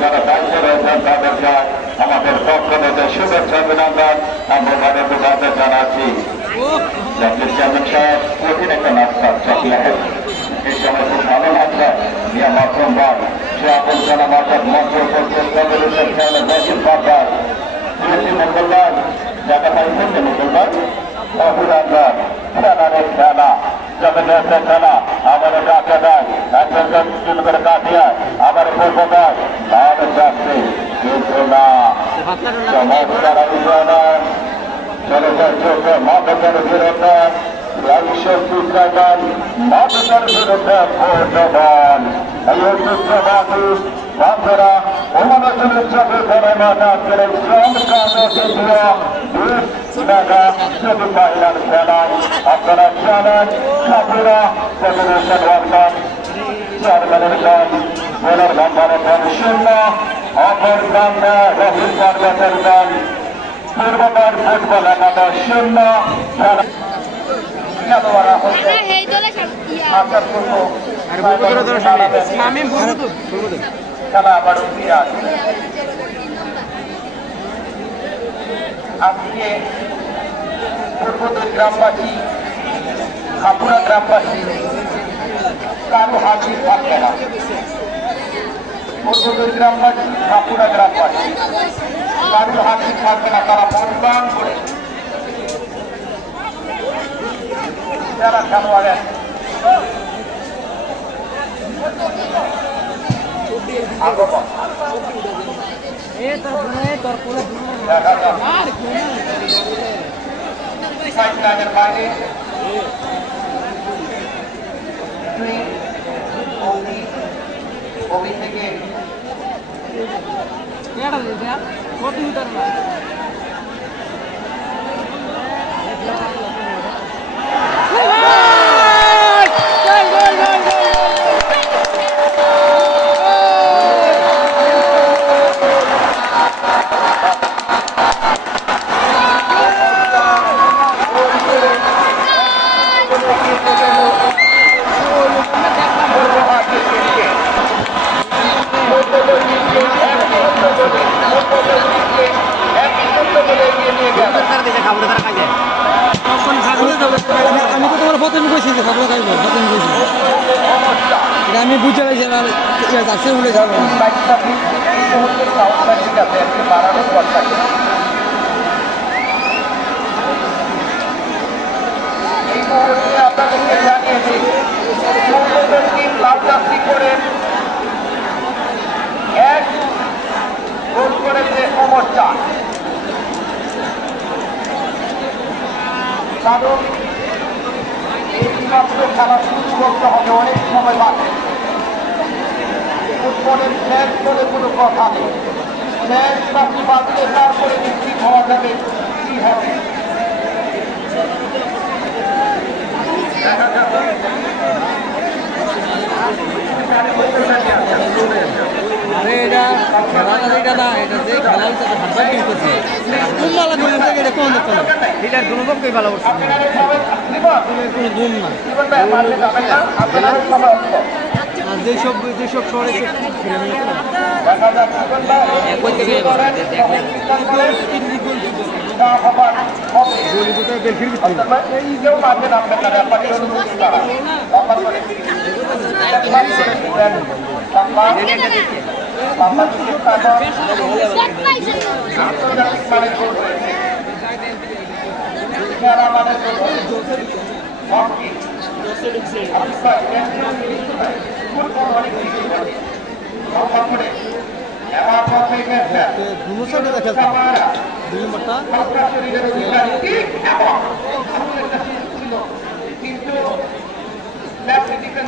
যারা দায়িত্ব রয়েছেন তাদেরকে আমাদের পক্ষ থেকে শুভেচ্ছা অভিনন্দন আমরা জানাতে জানাচ্ছি। জাতির চেয়ারম্যান সাহেব কঠিন একটা নাস্তা চকলেট এই সময় খুব ভালো লাগছে মিয়া মাসুম ভাই সে আপন জানা মাথার মঞ্চ চেষ্টা করেছেন খেয়ালে বসির পাতার মুসলমান জায়গা পাইছেন যে মুসলমান অভিনন্দন খেলার খেলা জগতে খেলা আবার ডাকে দেয় একজন করে কাটিয়ে আবার পূর্ব দেয় তাহলে চাচ্ছে কিন্তু না চমৎকার অভিযান চলে যাচ্ছে মাদকের বিরুদ্ধে মাদকের বিরুদ্ধে ভোটবান এই ঐতিহ্যবাদী বান্ধবরা ওমানের চোখে ধরে মাতার শ্রম মেগা সেমিফাইনাল খেলায় আপনারা জানেন সাপুরা ফেডারেশন ওয়ার্ল্ড চেয়ারম্যানের দল বোলার নাম্বার 0 অপর নামে রহিম পর্বতের দল পূর্ববার ফুটবল একাদশ 0 খেলা আবার আজকে পূর্বদূর গ্রামবাসী খাপুরা গ্রামবাসী কারো হাজির থাকবে না। পূর্বদূর গ্রামবাসী খাপুরা গ্রামবাসী কারো হাজির থাকবে না। তারা মনবান করে যারা খেলোয়াড়ের আগমন সাইডলাইনের বাইরে ওবি থেকে আমি বুঝতে পারছি উঠে যাবো আপনাদেরকে জানিয়েছি লাল চাকরি করে এক গোল করেছে সমস্যা কারণ এইমাত্র খেলা শুরু করতে হবে অনেক সময় বাকি ফুটবলের শেষ বলে কোনো কথা নেই শেষ চাকরি বাঁধলে তারপরে নিশ্চিত হওয়া যাবে কি হবে আরে এটা খেলাটা এটা না এটা যে খেলাটা ভাষা কিনতেছে কোন মালা কোন এটা কোন দেখতে না এটা দুনো পক্ষই ভালো করছে কোনো গুণ না আর যেসব শহরে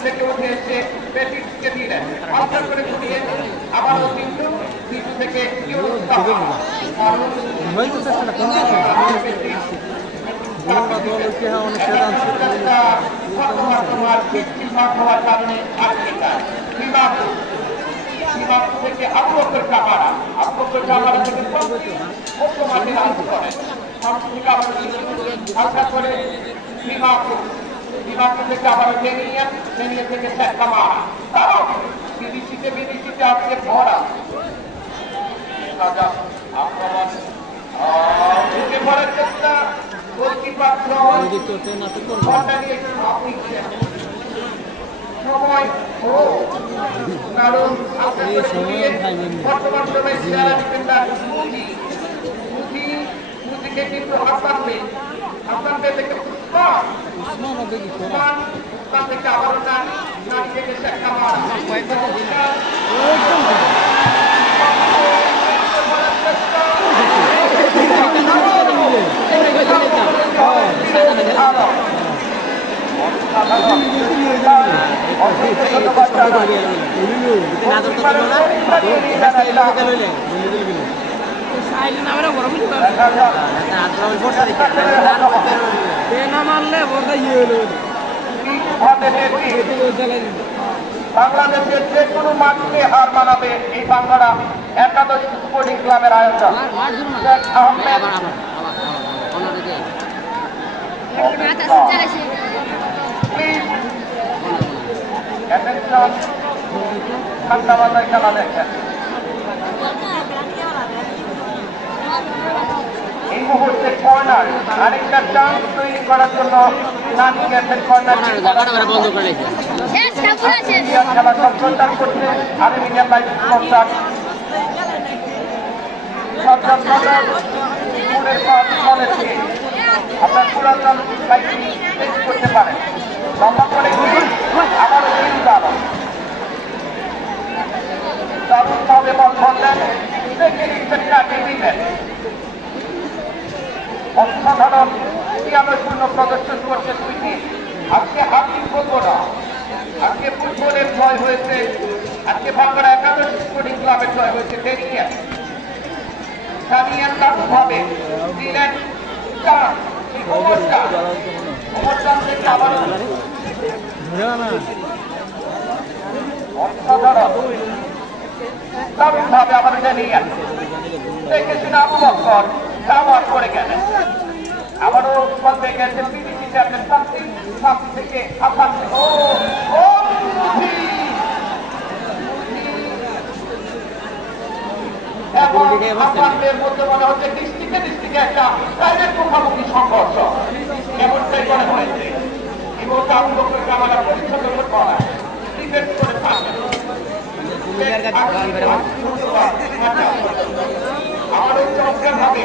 থেকে উঠে এসে পেটিকে দিয়ে আলসার করে ঘুরিয়ে আবারও কিন্তু কিছু থেকে থেকে আবুবকর কামারা থেকে মাঠে আলসা করে আলসা করে বিমানটি থেকে আবার জেনিয়ে থেকে শেখা মারা বিদেশিতে আজকে ভরা আক্রমণ ঢুকে পড়ার চেষ্টা গোলকিপার সময় ও কারণ বর্তমান সময়ে সেরা ডিফেন্ডার মুজিকে কিন্তু হাসান বে থেকে উসমান থেকে আবারও নানি থেকে শেখা মারা বাংলাদেশের যে কোনো মাঠকে হার মানাবে এই বাংলা একাদশ স্পোর্টিং ক্লাবের আয়োজন শেখ আহমেদ খেলা দেখেন এই মুহূর্তে কর্নার আরেকটা চান্স তৈরি করার জন্য নানি গেছেন কর্নার খেলা সম্প্রচার করছে আরে মিডিয়া লাইভ স্পন্সর আপনার পুরাতন লাইভটি চেঞ্জ করতে পারেন লম্বা করে আবারও দারুণভাবে বল ধরলেন অসাধারণ ক্রিয়ানৈপুণ্য প্রদর্শন করছে দুই টিম আজকে হাফিজ বলবো না আজকে ফুটবলের জয় হয়েছে আজকে বাংলা একাদশ স্পোর্টিং ক্লাবের জয় হয়েছে দেরিয়া সামিয়ান ভাবে দিলেন দারুণভাবে আবার দেরিয়া দেখেছেন আবু বকর কাভার করে গেলেন আবারও বলতে গেছেন বিদেশি চ্যাম্পিয়ন সামথিং থেকে হাসান এবং হাসানদের মধ্যে মনে হচ্ছে ডিস্ট্রিক্টে একটা ডাইরেক্ট মুখোমুখি সংঘর্ষ এমনটাই মনে হয়েছে এবং আবু বকর কাভার পরিচ্ছন্ন করা ডিফেন্স করে থাকেন আমাদের চমৎকার ভাবে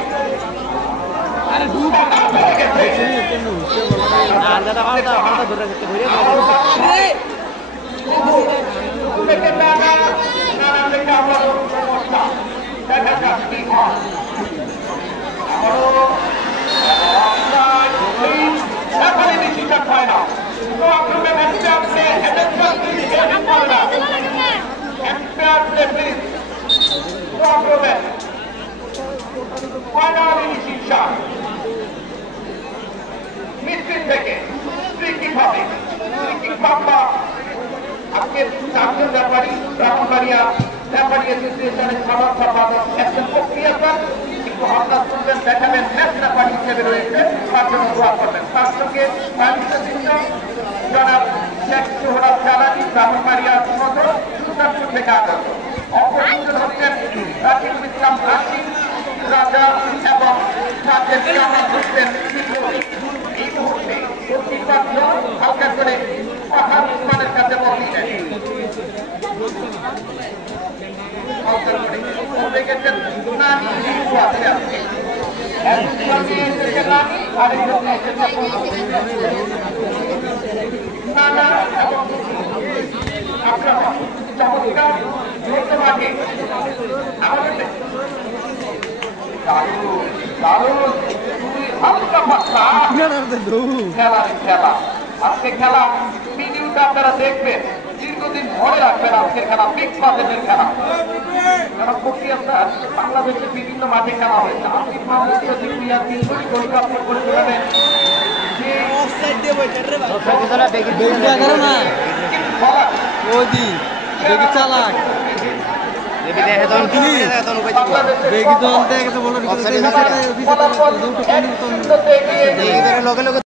থেকে আজকে চারজন ব্যাপারী ব্রাহ্মণবাড়িয়া ব্যাপারী অ্যাসোসিয়েশনের সভাপতি একজন প্রক্রিয়াকার কিন্তু হঠাৎ করবেন দেখাবেন ম্যাচ ব্যাপারী হিসেবে রয়েছে তার জন্য দোয়া করবেন তার সঙ্গে জনাব শেখ সোহরাব জালানি ব্রাহ্মণবাড়িয়া সদর সুলতানপুর থেকে আগত অপরজন হচ্ছেন রাকিবুল ইসলাম হাসিম রাজা এবং এই মুহূর্তে হালকা করে পাহাড় উসমানের কাছে বল দিলেন দেখেছেন নানি আছে আজকে নানা এবং আক্রমণ চমৎকার মাঠে আমাদের খেলা আজকে খেলা ভিডিওটা আপনারা দেখবেন দীর্ঘদিন ধরে রাখবেন আজকের খেলা বিগ বাজেটের খেলা কারণ প্রক্রিয়াটা বাংলাদেশের বিভিন্ন মাঠে খেলা হয়েছে আজকে চালাক